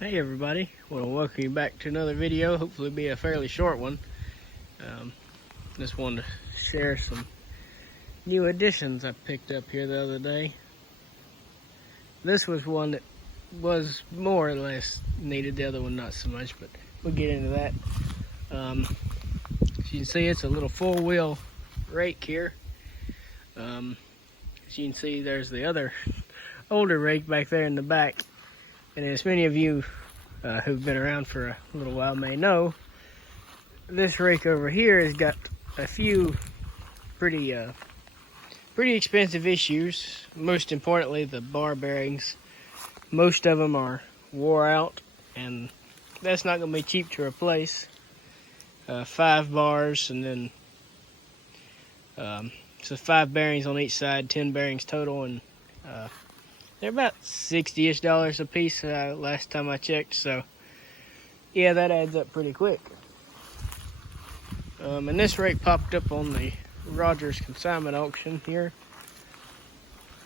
Hey everybody, want to welcome you back to another video. Hopefully it'll be a fairly short one. Just wanted to share some new additions I picked up here the other day. This was one that was more or less needed, the other one not so much, but we'll get into that. As you can see, it's a little four-wheel rake here. As you can see, there's the other older rake back there in the back. And as many of you who've been around for a little while may know, this rake over here has got a few pretty expensive issues. Most importantly, the bar bearings. Most of them are wore out, and that's not going to be cheap to replace. 5 bars, and then so 5 bearings on each side, 10 bearings total, and they're about $60-ish a piece last time I checked, so yeah, that adds up pretty quick. And this rake popped up on the Rogers consignment auction here,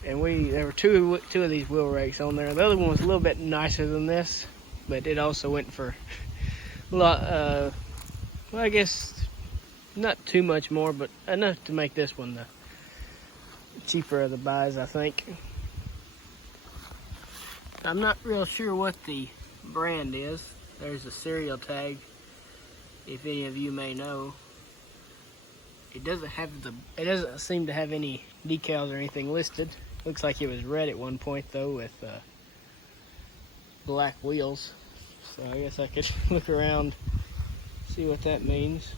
and there were two of these wheel rakes on there. The other one was a little bit nicer than this, but it also went for a lot. Well, I guess not too much more, but enough to make this one the cheaper of the buys, I think. I'm not real sure what the brand is. There's a serial tag, if any of you may know. It doesn't seem to have any decals or anything listed. Looks like it was red at one point though, with black wheels. So I guess I could look around, see what that means.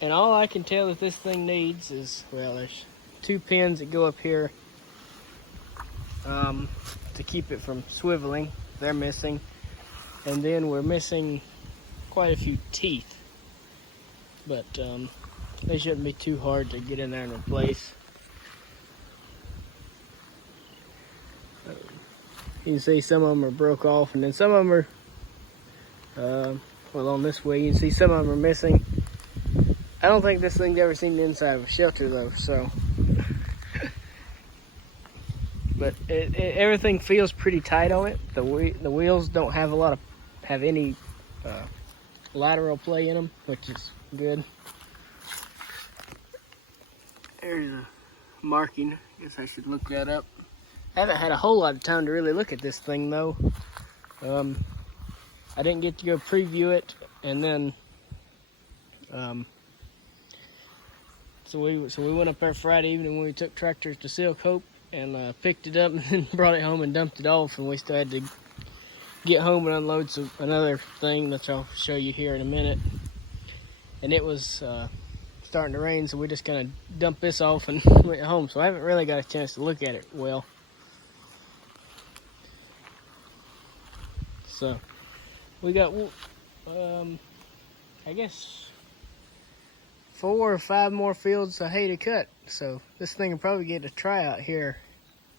And all I can tell that this thing needs is, well, there's 2 pins that go up here to keep it from swiveling. They're missing, and then we're missing quite a few teeth, but they shouldn't be too hard to get in there and replace. You can see some of them are broke off, and then some of them are well, on this way you can see some of them are missing. I don't think this thing's ever seen the inside of a shelter though, so but everything feels pretty tight on it. The wheels don't have any lateral play in them, which is good. There's a marking. I guess I should look that up. I haven't had a whole lot of time to really look at this thing though. I didn't get to go preview it, and then so we went up there Friday evening when we took tractors to Silk Hope, and picked it up and then brought it home and dumped it off, and we still had to get home and unload another thing that I'll show you here in a minute. And it was starting to rain, so we just kind of dumped this off and went home, so I haven't really got a chance to look at it well. So we got I guess 4 or 5 more fields of hay to cut, so this thing will probably get a tryout here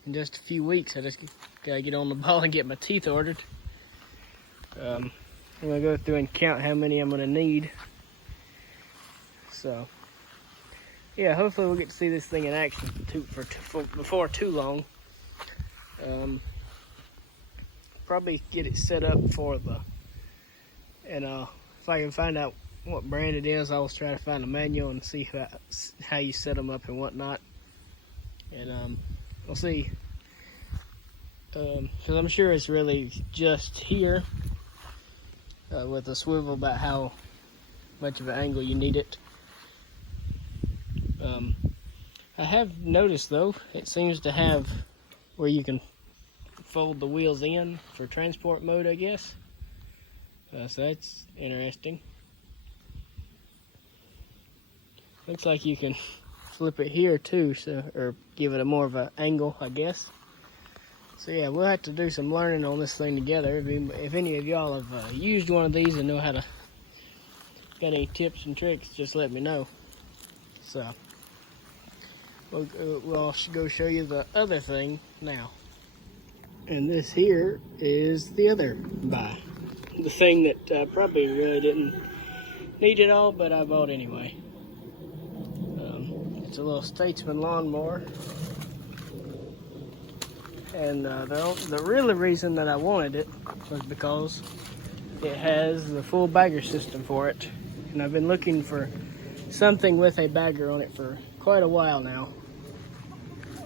in just a few weeks. I just gotta get on the ball and get my teeth ordered. I'm gonna go through and count how many I'm gonna need. So yeah, hopefully we'll get to see this thing in action before too long. Probably get it set up for and if I can find out what brand it is, I'll try to find a manual and see how you set them up and whatnot. And we'll see. Because I'm sure it's really just here with a swivel about how much of an angle you need it. I have noticed though, it seems to have where you can fold the wheels in for transport mode, I guess. So that's interesting. Looks like you can flip it here too, or give it a more of an angle, I guess. So yeah, we'll have to do some learning on this thing together. If any of y'all have used one of these and know how to, got any tips and tricks, just let me know. So we'll go show you the other thing now. And this here is the other buy. The thing that probably really didn't need it all, but I bought anyway. It's a little Statesman lawnmower. And the real reason that I wanted it was because it has the full bagger system for it. And I've been looking for something with a bagger on it for quite a while now.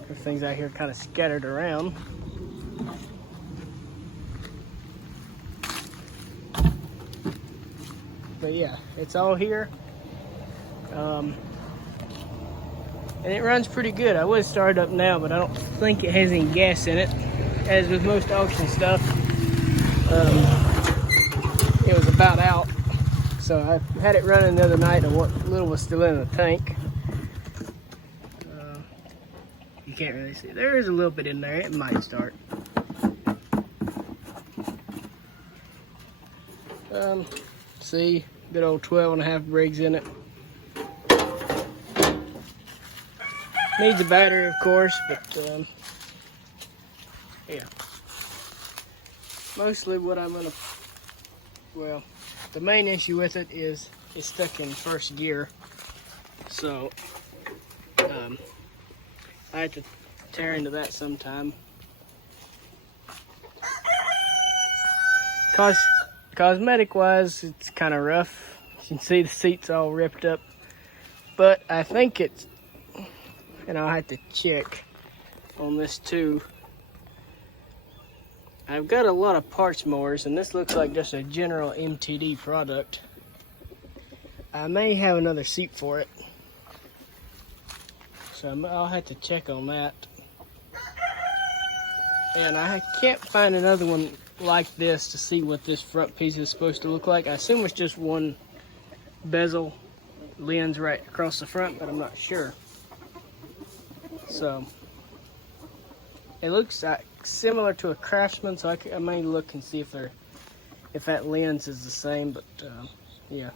Everything's out here kind of scattered around. But yeah, it's all here. And it runs pretty good. I would start it up now, but I don't think it has any gas in it. As with most auction stuff, it was about out. So I had it running the other night and what little was still in the tank. You can't really see. There is a little bit in there. It might start. See, good old 12.5 Briggs in it. Needs a battery, of course, but yeah. Mostly what I'm gonna, well, the main issue with it is it's stuck in first gear. So I have to tear into that sometime. Cosmetic wise, it's kind of rough. You can see the seat's all ripped up, but I think it's, and I'll have to check on this too. I've got a lot of parts mowers, and this looks like just a general MTD product. I may have another seat for it, so I'll have to check on that. And I can't find another one like this to see what this front piece is supposed to look like. I assume it's just one bezel lens right across the front, but I'm not sure. So it looks similar to a Craftsman, so I may look and see if that lens is the same. But yeah,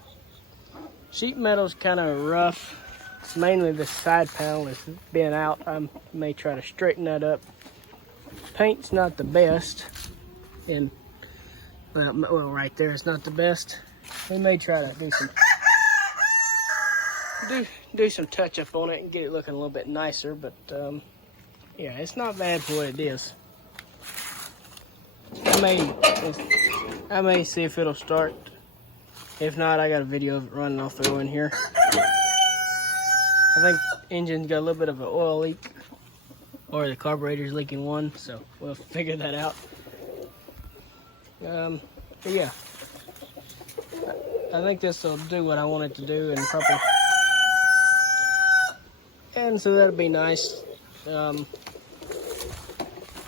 sheet metal's kind of rough. It's mainly the side panel that's been out. I may try to straighten that up. Paint's not the best, and well, right there it's not the best. We may try to do some touch up on it and get it looking a little bit nicer, but yeah, it's not bad for what it is. I may see if it'll start. If not, I got a video of it running. I'll throw in here. I think the engine's got a little bit of an oil leak, or the carburetor's leaking one, so we'll figure that out. But yeah, I think this will do what I want it to do, and so that'll be nice.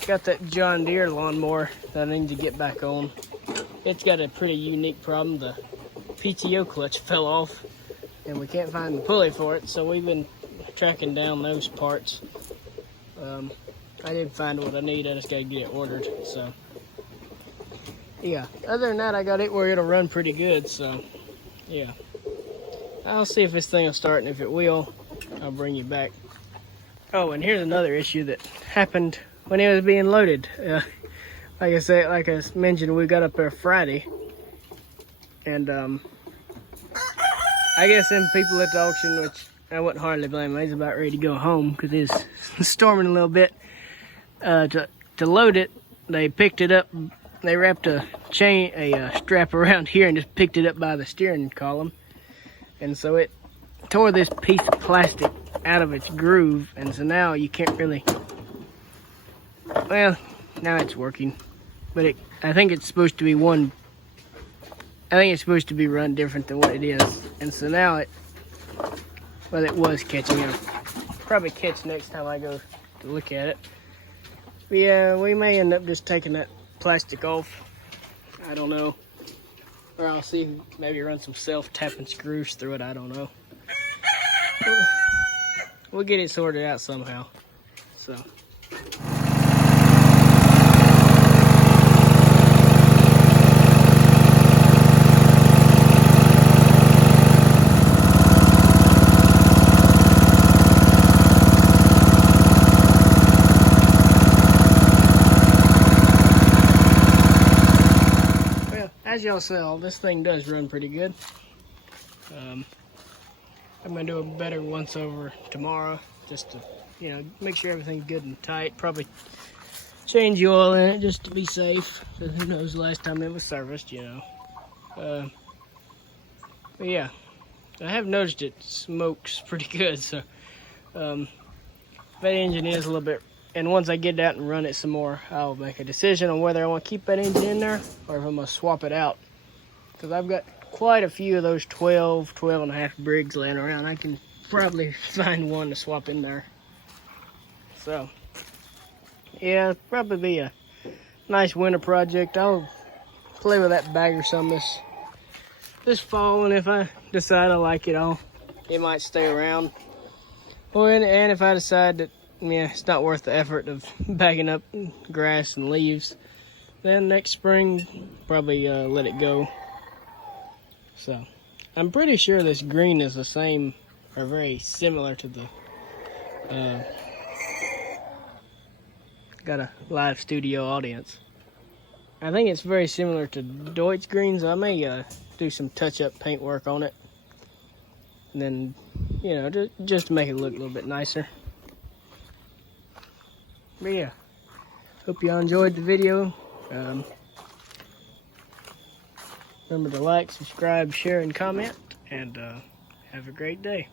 Got that John Deere lawnmower that I need to get back on. It's got a pretty unique problem. The PTO clutch fell off, and we can't find the pulley for it, so we've been tracking down those parts. I didn't find what I need. I just got to get it ordered. So yeah, other than that, I got it where it'll run pretty good. So yeah, I'll see if this thing will start, and if it will, I'll bring you back. Oh, and here's another issue that happened when it was being loaded. Like I mentioned, we got up there Friday, and I guess them people at the auction, which I wouldn't hardly blame them, I was about ready to go home because it was storming a little bit. To load it, they picked it up. They wrapped a strap around here and just picked it up by the steering column, and so it tore this piece of plastic out of its groove, and so now you can't really, well, now it's working, but I think it's supposed to be run different than what it is, and so now it was catching. It'll probably catch next time I go to look at it. But yeah, we may end up just taking that plastic off. I don't know, or I'll see, maybe run some self-tapping screws through it. I don't know. We'll get it sorted out somehow. So. Well, as y'all saw, this thing does run pretty good. I'm gonna do a better once over tomorrow, just to, make sure everything's good and tight. Probably change the oil in it just to be safe. So who knows the last time it was serviced, you know. But yeah, I have noticed it smokes pretty good. So that engine is a little bit. And once I get it out and run it some more, I'll make a decision on whether I want to keep that engine in there or if I'm going to swap it out. Because I've got quite a few of those 12 and a half Briggs laying around. I can probably find one to swap in there. So, yeah, it'll probably be a nice winter project. I'll play with that bagger some this fall, and if I decide I like it all, it might stay around. And if I decide that, yeah, it's not worth the effort of bagging up grass and leaves, then next spring, probably let it go. So, I'm pretty sure this green is the same, or very similar to the, got a live studio audience. I think it's very similar to Deutz greens. I may do some touch-up paint work on it. And then, you know, just to make it look a little bit nicer. But yeah, hope y'all enjoyed the video. Remember to like, subscribe, share, and comment. And have a great day.